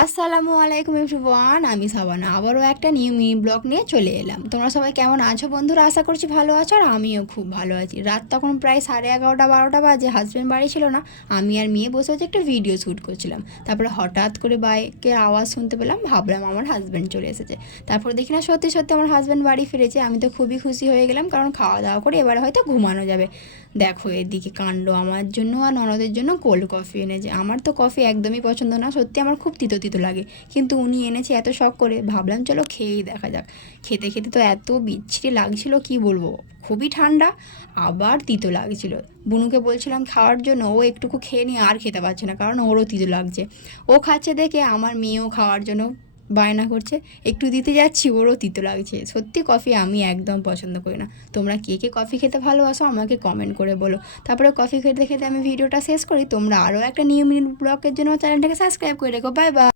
আসসালামু আলাইকুম এভরিওয়ান, আমি সাবানা আবারও একটা নিউ মিনি ব্লগ নিয়ে চলে এলাম। তোমরা সবাই কেমন আছো বন্ধুরা? আশা করছি ভালো আছো, আর আমিও খুব ভালো আছি। রাত তখন প্রায় 11:30-12টা বাজে, হাজব্যান্ড বাড়ি ছিল না। আমি আর মেয়ে বসে হচ্ছে একটা ভিডিও শ্যুট করছিলাম। তারপরে হঠাৎ করে বাইকের আওয়াজ শুনতে পেলাম, ভাবলাম আমার হাজব্যান্ড চলে এসেছে। তারপর দেখি না, সত্যি সত্যি আমার হাজব্যান্ড বাড়ি ফিরেছে। আমি তো খুবই খুশি হয়ে গেলাম, কারণ খাওয়া দাওয়া করে এবারে হয়তো ঘুমানো যাবে। দেখো এদিকে কাণ্ড, আমার জন্য আর ননদের জন্য কোল্ড কফি এনেছে। আমার তো কফি একদমই পছন্দ না, সত্যি আমার খুব তিতো তিতো লাগে, কিন্তু উনি এনেছে এত শখ করে, ভাবলাম চলো খেয়েই দেখা যাক। খেতে খেতে তো এত বিচ্ছিরি লাগছিল, কি বলবো। খুবই ঠান্ডা, আবার তিতো লাগছিল। বুনুকে বলছিলাম খাওয়ার জন্য, ও একটুকু খেয়ে নিয়ে আর খেতে পারছে না, কারণ ওরও তিতো লাগছে। ও খাচ্ছে দেখে আমার মেয়েও খাওয়ার জন্য বায়না করছে, একটু দিতে যাচ্ছি, ওরও তিতো লাগছে। সত্যি কফি আমি একদম পছন্দ করি না। তোমরা কে কে কফি খেতে ভালোবাসো আমাকে কমেন্ট করে বলো। তারপরে কফি খেতে খেতে আমি ভিডিওটা শেষ করি। তোমরা আরও একটা নিউ মিনিট ব্লগের জন্য চ্যানেলটাকে সাবস্ক্রাইব করে রেখো। Bye bye.